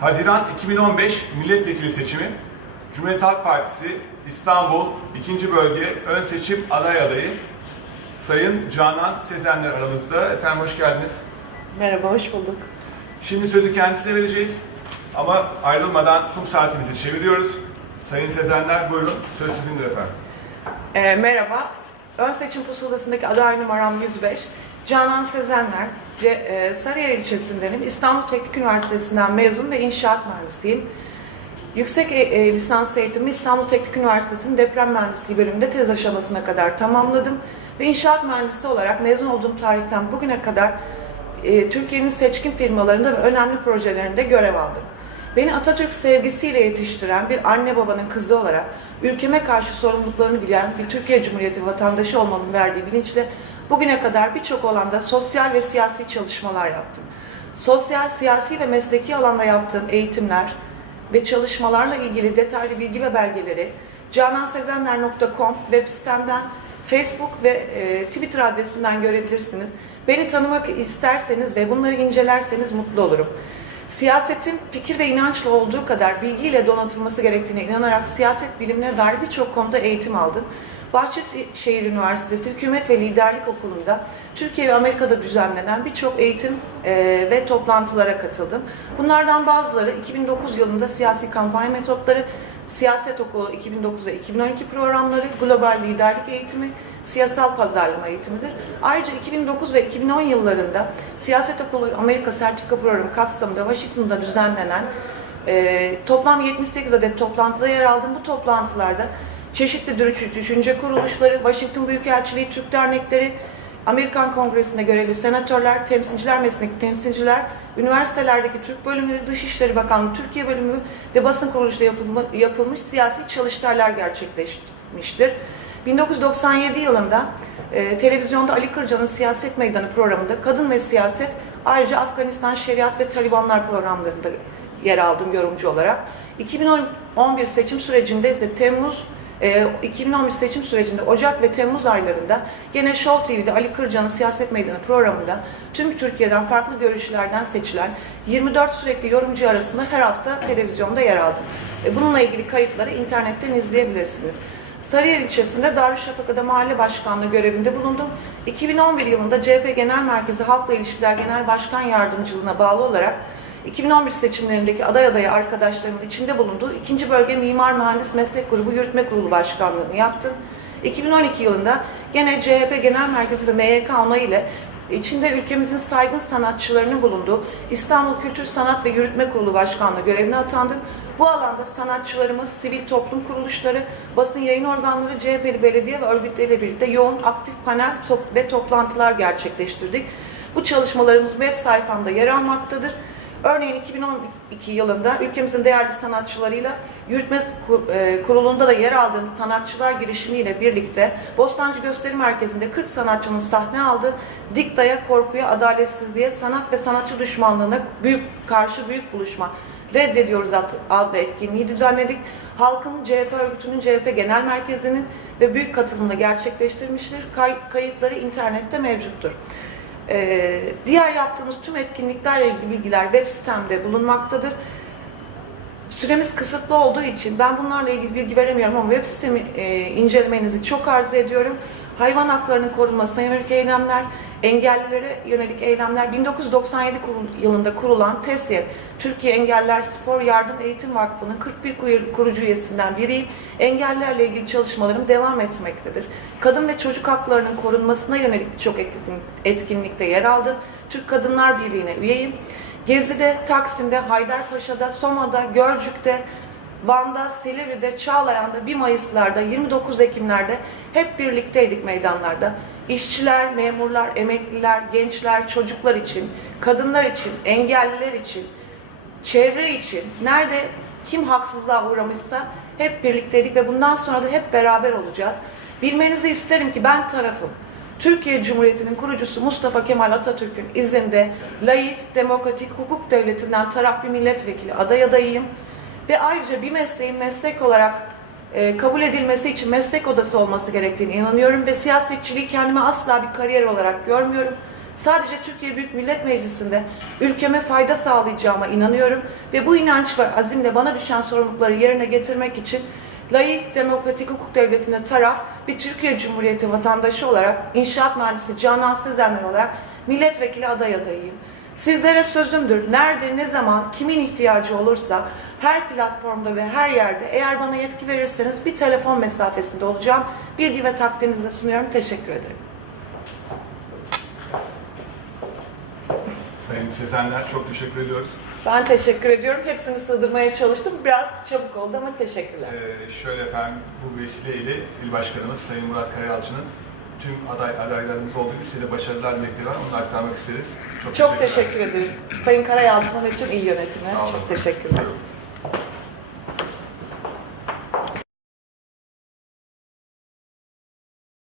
Haziran 2015 milletvekili seçimi Cumhuriyet Halk Partisi İstanbul 2. Bölge Ön Seçim Aday Adayı Sayın Canan Sezenler aramızda. Efendim hoş geldiniz. Merhaba, hoş bulduk. Şimdi sözü kendisine vereceğiz. Ama ayrılmadan kum saatimizi çeviriyoruz. Sayın Sezenler buyurun. Söz sizindir efendim. Ee, merhaba, ön seçim pusulasındaki aday numaram 105. Canan Sezenler, C- e, Sarıyer ilçesindenim. İstanbul Teknik Üniversitesi'nden mezun ve inşaat mühendisiyim. Yüksek e, e, lisans eğitimi İstanbul Teknik Üniversitesi'nin deprem mühendisliği bölümünde tez aşamasına kadar tamamladım. Ve inşaat mühendisi olarak mezun olduğum tarihten bugüne kadar e, Türkiye'nin seçkin firmalarında ve önemli projelerinde görev aldım. Beni Atatürk sevgisiyle yetiştiren bir anne babanın kızı olarak ülkeme karşı sorumluluklarını bilen bir Türkiye Cumhuriyeti vatandaşı olmanın verdiği bilinçle bugüne kadar birçok alanda sosyal ve siyasi çalışmalar yaptım. Sosyal, siyasi ve mesleki alanda yaptığım eğitimler ve çalışmalarla ilgili detaylı bilgi ve belgeleri canansezenler.com web sitemden Facebook ve e, Twitter adresinden görebilirsiniz. Beni tanımak isterseniz ve bunları incelerseniz mutlu olurum. Siyasetin fikir ve inançla olduğu kadar bilgiyle donatılması gerektiğine inanarak siyaset bilimine dair birçok konuda eğitim aldım. Bahçeşehir Üniversitesi Hükümet ve Liderlik Okulu'nda Türkiye ve Amerika'da düzenlenen birçok eğitim e, ve toplantılara katıldım. Bunlardan bazıları 2009 yılında siyasi kampanya metotları, Siyaset Okulu 2009 ve 2012 programları, Global Liderlik Eğitimi, Siyasal Pazarlama Eğitimidir. Ayrıca 2009 ve 2010 yıllarında Siyaset Okulu Amerika Sertifika Programı kapsamında Washington'da düzenlenen e, toplam 78 adet toplantıda yer aldım. Bu toplantılarda çeşitli düşünce kuruluşları, Washington Büyükelçiliği, Türk dernekleri, Amerikan Kongresi'nde görevli senatörler, temsilciler mesleki temsilciler, üniversitelerdeki Türk bölümleri, Dışişleri Bakanlığı Türkiye bölümü ve basın kuruluşuyla yapılma, yapılmış siyasi çalıştaylar gerçekleşmiştir. 1997 yılında e, televizyonda Ali Kırca'nın Siyaset Meydanı programında Kadın ve Siyaset, ayrıca Afganistan Şeriat ve Talibanlar programlarında yer aldım yorumcu olarak. 2011 seçim sürecinde ise Temmuz e, 2011 seçim sürecinde Ocak ve Temmuz aylarında gene Show TV'de Ali Kırca'nın Siyaset Meydanı programında tüm Türkiye'den farklı görüşlerden seçilen 24 sürekli yorumcu arasında her hafta televizyonda yer aldım. Bununla ilgili kayıtları internetten izleyebilirsiniz. Sarıyer ilçesinde Darüşşafaka'da mahalle başkanlığı görevinde bulundum. 2011 yılında CHP Genel Merkezi Halkla İlişkiler Genel Başkan Yardımcılığına bağlı olarak 2011 seçimlerindeki aday adayı arkadaşlarımın içinde bulunduğu 2. Bölge Mimar Mühendis Meslek Grubu Yürütme Kurulu Başkanlığını yaptım. 2012 yılında gene CHP Genel Merkezi ve MYK onayı ile içinde ülkemizin saygın sanatçılarının bulunduğu İstanbul Kültür Sanat ve Yürütme Kurulu Başkanlığı görevine atandım. Bu alanda sanatçılarımız, sivil toplum kuruluşları, basın yayın organları, CHP'li belediye ve örgütleriyle birlikte yoğun aktif panel ve toplantılar gerçekleştirdik. Bu çalışmalarımız web sayfamda yer almaktadır. Örneğin 2012 yılında ülkemizin değerli sanatçılarıyla Yürütme e, Kurulu'nda da yer aldığım sanatçılar girişimiyle birlikte Bostancı Gösteri Merkezi'nde 40 sanatçının sahne aldığı Diktaya, Korkuya, Adaletsizliğe, Sanat ve Sanatçı Düşmanlığına büyük, karşı büyük buluşma reddediyoruz ad- adlı etkinliği düzenledik. Halkın CHP örgütünün CHP Genel Merkezi'nin ve büyük katılımını gerçekleştirmiştir. Kay- kayıtları internette mevcuttur. Ee, diğer yaptığımız tüm etkinliklerle ilgili bilgiler web sitemde bulunmaktadır. Süremiz kısıtlı olduğu için ben bunlarla ilgili bilgi veremiyorum ama web sitemi e, incelemenizi çok arzu ediyorum. Hayvan haklarının korunmasına yönelik eylemler, engellilere yönelik eylemler 1997 kurul- yılında kurulan TESYEV, Türkiye Engeller Spor Yardım Eğitim Vakfı'nın 41 kuyu- kurucu üyesinden biriyim. Engellerle ilgili çalışmalarım devam etmektedir. Kadın ve çocuk haklarının korunmasına yönelik birçok etkin- etkinlikte yer aldım. Türk Kadınlar Birliği'ne üyeyim. Gezi'de, Taksim'de, Haydarpaşa'da, Soma'da, Gölcük'te, Van'da, Silivri'de, Çağlayan'da, 1 Mayıs'larda, 29 Ekim'lerde hep birlikteydik meydanlarda. İşçiler, memurlar, emekliler, gençler, çocuklar için, kadınlar için, engelliler için, çevre için, nerede kim haksızlığa uğramışsa hep birlikteydik ve bundan sonra da hep beraber olacağız. Bilmenizi isterim ki ben tarafım. Türkiye Cumhuriyeti'nin kurucusu Mustafa Kemal Atatürk'ün izinde layık, demokratik, hukuk devletinden taraf bir milletvekili aday adayıyım. Ve ayrıca bir mesleğin meslek olarak kabul edilmesi için meslek odası olması gerektiğine inanıyorum ve siyasetçiliği kendime asla bir kariyer olarak görmüyorum. Sadece Türkiye Büyük Millet Meclisi'nde ülkeme fayda sağlayacağıma inanıyorum ve bu inanç ve azimle bana düşen sorumlulukları yerine getirmek için layık, demokratik hukuk devletine taraf bir Türkiye Cumhuriyeti vatandaşı olarak inşaat mühendisi Canan Sezenler olarak milletvekili aday adayıyım. Sizlere sözümdür. Nerede, ne zaman, kimin ihtiyacı olursa her platformda ve her yerde eğer bana yetki verirseniz bir telefon mesafesinde olacağım. Bilgi ve takdirinizi sunuyorum. Teşekkür ederim. Sayın Sezenler çok teşekkür ediyoruz. Ben teşekkür ediyorum. Hepsini sığdırmaya çalıştım. Biraz çabuk oldu ama teşekkürler. Ee, şöyle efendim bu vesileyle İl Başkanımız Sayın Murat Karayalçı'nın tüm aday adaylarımız olduğu gibi size başarılar dilekleri var. Onu aktarmak isteriz. Çok teşekkür ederim. Sayın Karayalçı'na ve tüm il yönetime çok teşekkürler. Buyurun.